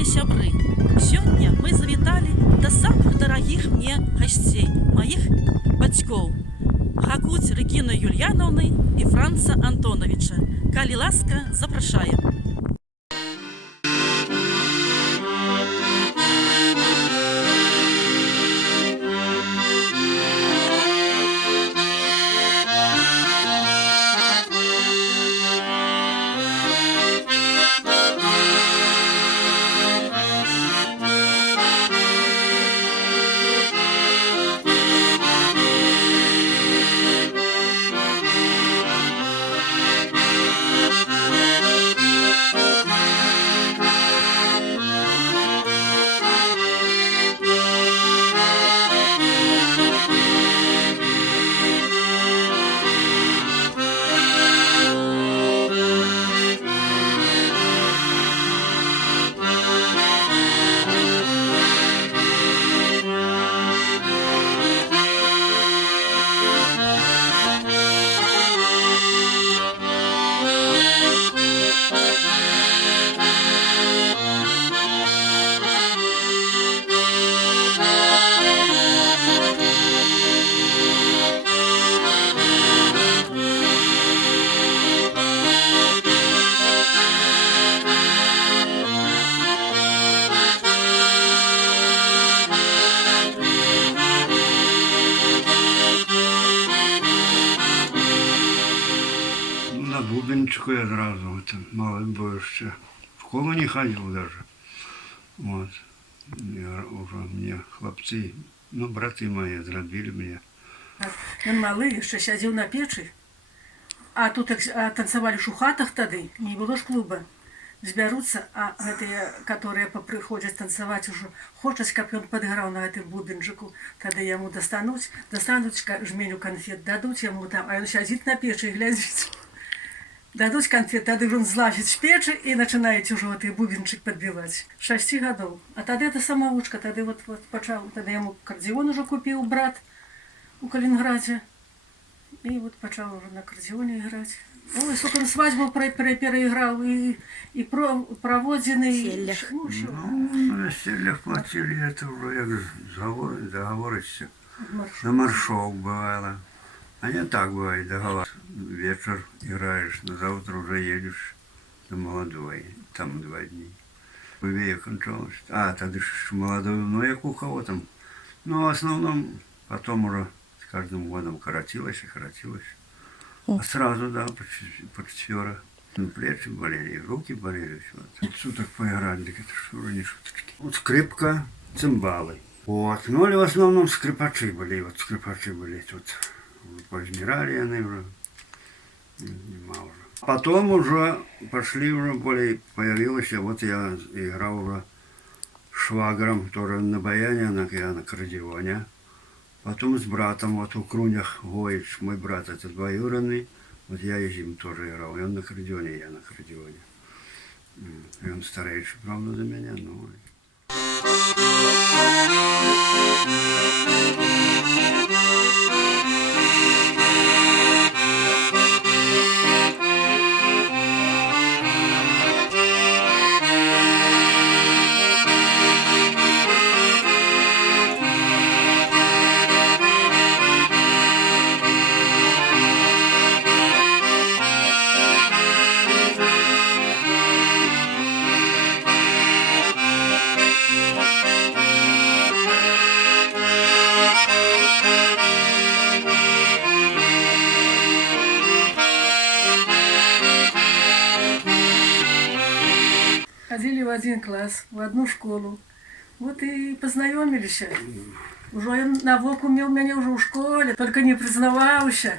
любыя сябры, сёння мы завіталі да самых дарагіх мне гасцей, маіх бацькоў, Гакуць Рэгіны Юльянаўны і Франца Антоновича. Калі ласка, запрашаем. На бубенчику я сразу, это малым был еще. В школу не ходил даже. Вот. Я уже мне хлопцы, ну, браты мои зробили мне. Ён малы яшчэ сядзеў на печы, а тут танцавалі ж у хатах тады, не было ж клуба. Збяруцца, а гэтыя, которые прыходзяць танцаваць ужо, хочуць, каб ён падыграў на гэтым бубенчыку. Тады яму дастануць жменю канфет, дадуць яму там, а ён сядзіць на печы і глядзіць. Дадуць канфет, тады ён злазіць з печы і пачынаеце ўжо гэты бубенчык падбіваць. 6 гадоў. А тады это самавучка, тады вот пачаў, тады яму акардзеон ужо купіў брат у Калининграде. И вот пачал уже на аккордеоне играть. Ой, сколько он свадьбу переиграл, и проводины. Ну, на селях платили, это уже договоришься. На маршок бывало. А не так бывает, договор. Вечер играешь, на завтра уже едешь на молодой. Там 2 дня. Вывея кончалось. А, тогда ж молодой, ну, як у кого там. Ну, в основном, потом уже с каждым годом коротилось и коротилось. А сразу, да, по 4. Ну, плечи болели, и руки болели. Вот. Суток поиграть, так это что не шуточки. Вот скрипка, цимбалы. Вот. Ну, или в основном скрипачи были. Вот скрипачи были тут. Поизмирали они уже. Нема уже. Потом уже пошли уже более, появилось, вот я играл уже швагром, тоже на баяне, я на аккордеоне. Потом с братом, вот у Крунях Гоич, мой брат, это двоюродный, вот я и с ним тоже играл. И он на аккордеоне, я на аккордеоне. И он старейший, правда, за меня, но... Ходили в один класс, в одну школу. Вот и познакомились. Уже он навок умел меня уже в школе, только не признавался.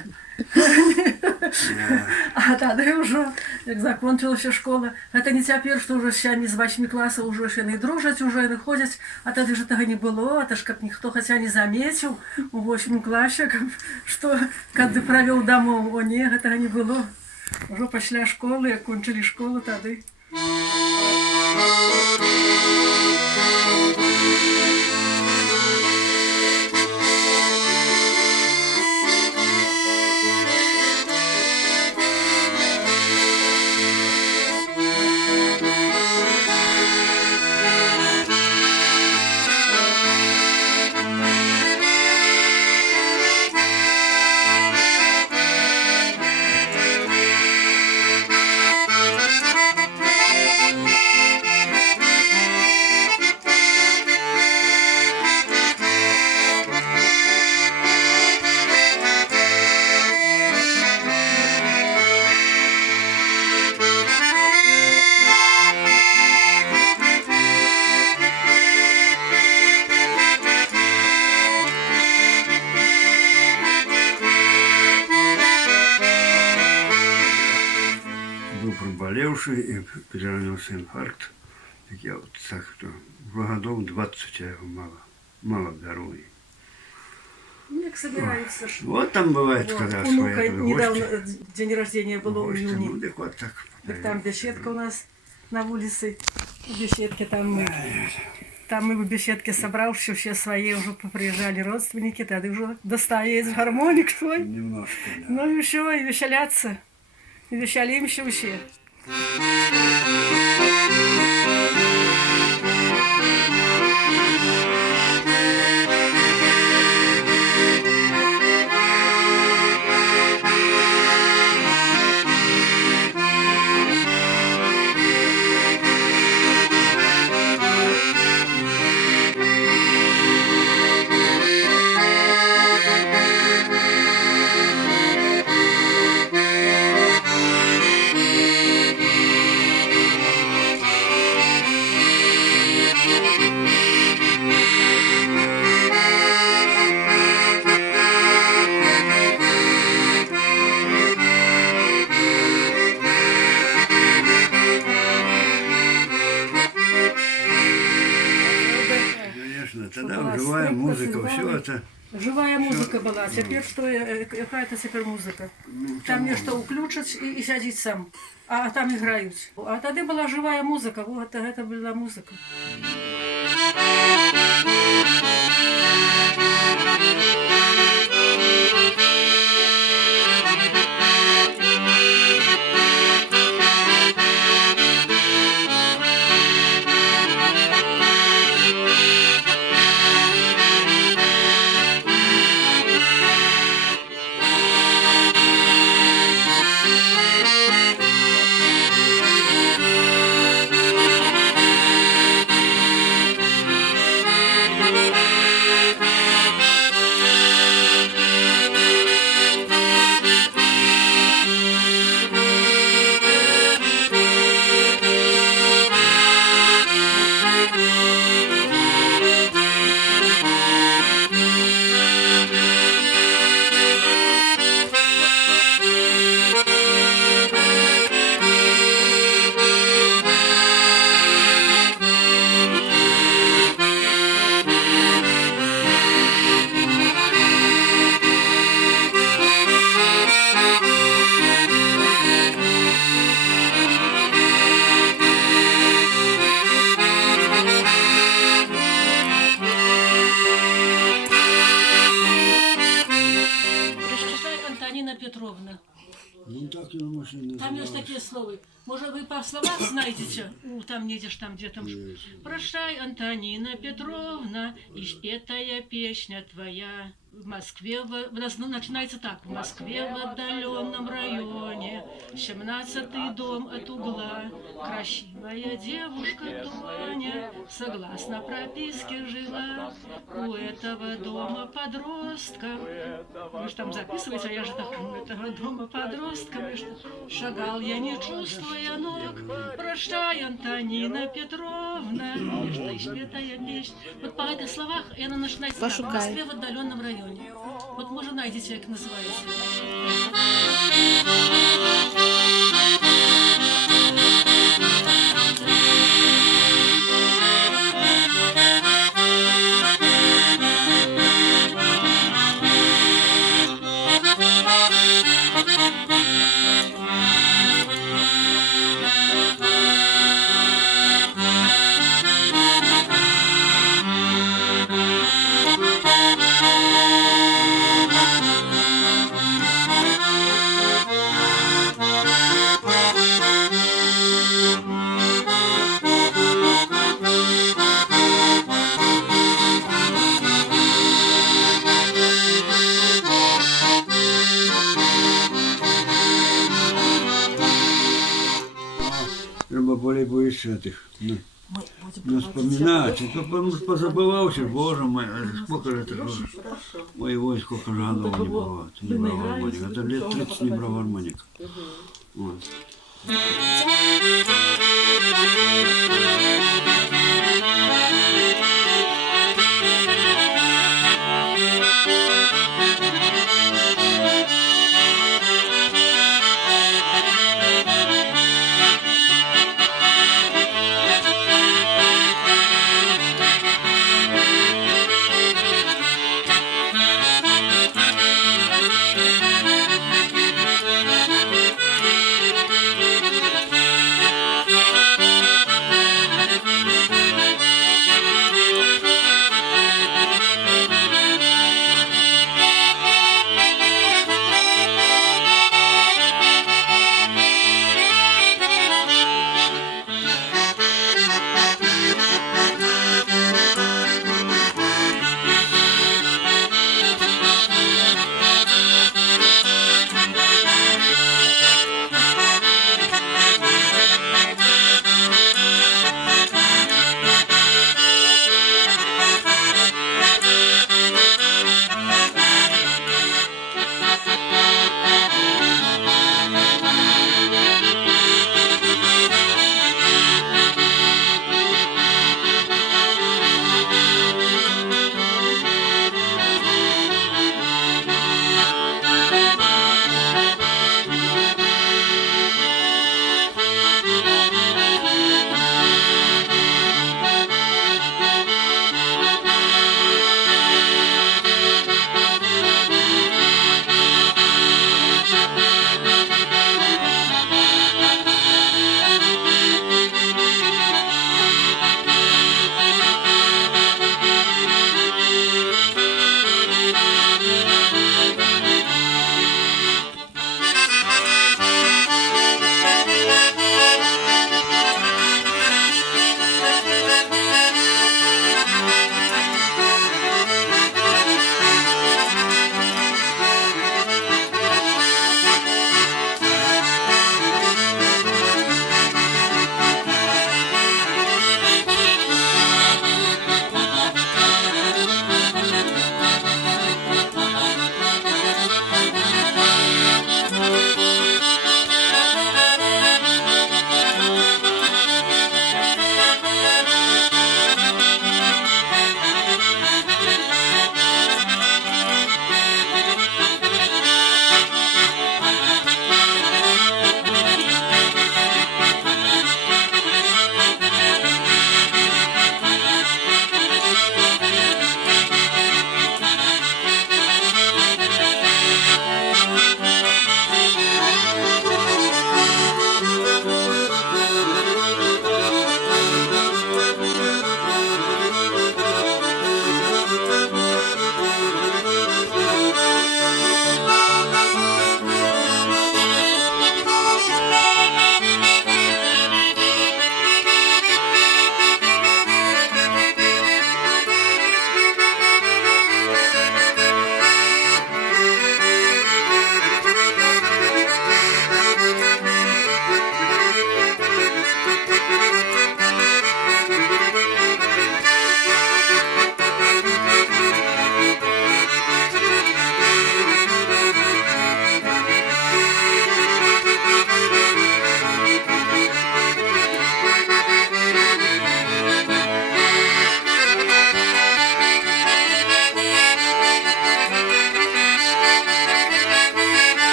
А тогда уже, как закончилась школа, это не теперь, что уже сами с 8 класса уже не дружат, уже не ходят, а тогда же того не было, это ж как никто хотя не заметил в 8 классе, что когда провел домой, о нет, этого не было. Уже пошли школы, окончили школу тогда. заболевший и переранился инфаркт. Так я вот так, то уже годов 20 я его мало беру. Як собираются. Вот там бывает, Вот. когда У внука свои недавно гости. день рождения было у Гости, Юни. ну, так вот так. Так там беседка у нас на улице. В беседке там мы в беседке собравшись, все свои уже поприезжали родственники, тогда уже достаешь гармоник свой. Немножко, да. Ну и все, и веселятся. И веселимся все. Конечно, тогда была живая скрипка, музыка, цимбалы. все это. Живая музыка была. Теперь что, какая-то теперь музыка. Там нечто уключать и сядет сам. А там играют. А тогда была живая музыка. Вот это была музыка. Антонина Петровна. Ну так его машина. Там есть такие слова. Может, вы по словам знаете? Там едешь, там где там. Прощай, Антонина Петровна, и спетая песня твоя. В Москве, начинается так. В Москве в отдаленном районе, 17-й дом от угла, красивая девушка Тоня, согласно прописке жила. У этого дома подростка. Вы же там записываете, а я же так, у этого дома подростка. Шагал я, не чувствуя ног. Прощай, Антонина Петровна, и спетая песня. Вот по этих словах она начинается так. В Москве в отдаленном районе. Вот, может, найдете, как называется. Треба более боится этих. Ну, Мы будем вспоминать. Позабывался, боже мой, сколько же это уже. Ой, сколько же годов не было. Не брал гармоник. Это лет 30 не брал гармоник. Вот.